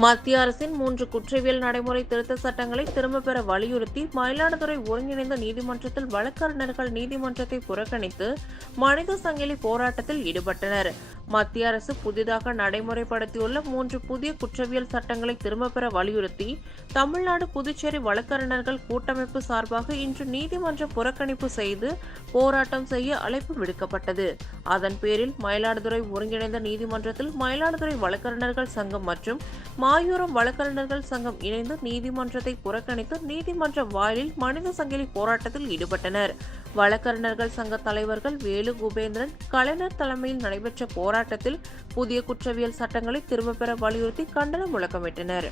மத்திய அரசின் 3 குற்றவியல் நடைமுறை திருத்த சட்டங்களை திரும்பப் பெற வலியுறுத்தி மயிலாடுதுறை ஒருங்கிணைந்த நீதிமன்றத்தில் வழக்கறிஞர்கள் நீதிமன்றத்தை புறக்கணித்து மனித சங்கிலி போராட்டத்தில் ஈடுபட்டனர். மத்திய அரசு புதிதாக நடைமுறைப்படுத்தியுள்ள 3 புதிய குற்றவியல் சட்டங்களை திரும்பப் பெற வலியுறுத்தி தமிழ்நாடு புதுச்சேரி வழக்கறிஞர்கள் கூட்டமைப்பு சார்பாக இன்று நீதிமன்ற புறக்கணிப்பு செய்து போராட்டம் செய்ய அழைப்பு விடுக்கப்பட்டது. அதன் பேரில் மயிலாடுதுறை ஒருங்கிணைந்த நீதிமன்றத்தில் மயிலாடுதுறை வழக்கறிஞர்கள் சங்கம் மற்றும் மாயூரம் வழக்கறிஞர்கள் சங்கம் இணைந்து நீதிமன்றத்தை புறக்கணித்து நீதிமன்ற வாயிலில் மனித சங்கிலி போராட்டத்தில் ஈடுபட்டனர். வழக்கறிஞர்கள் சங்க தலைவர்கள் வேலு குபேந்திரன், கலைஞர் தலைமையில் நடைபெற்ற போராட்டத்தில் புதிய குற்றவியல் சட்டங்களை திரும்பப் பெற வலியுறுத்தி கண்டன முழக்கமிட்டனர்.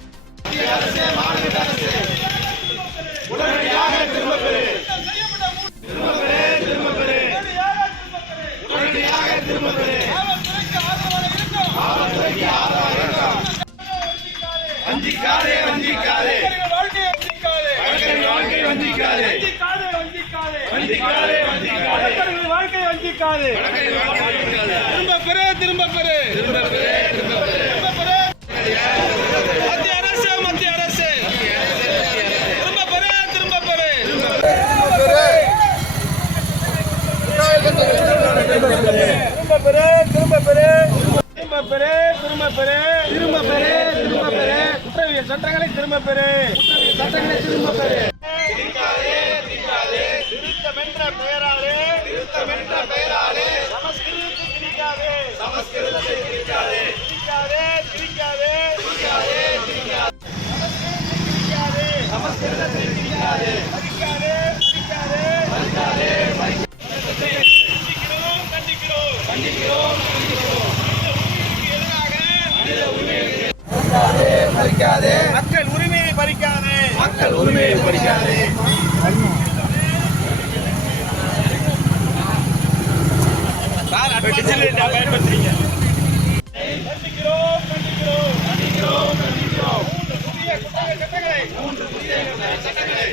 வஞ்சிக்காதே வஞ்சிக்காதே வாழ்க்கை வஞ்சிக்காதே வஞ்சிக்காதே வஞ்சிக்காதே வாழ்க்கை வஞ்சிக்காதே திரும்ப பெறு மத்திய அரசு திரும்ப பெறு குற்றவியல் சட்டங்களை திரும்ப பெறு திருத்தமென்ற பெயராலே சமஸ்கிருதத்தை திணிக்காதே மக்கள் உரிமையை பறிக்காதே பயன்படுத்துறீங்க. கண்டிக்கிறோம். புதிய குற்றவியல் சட்டங்களை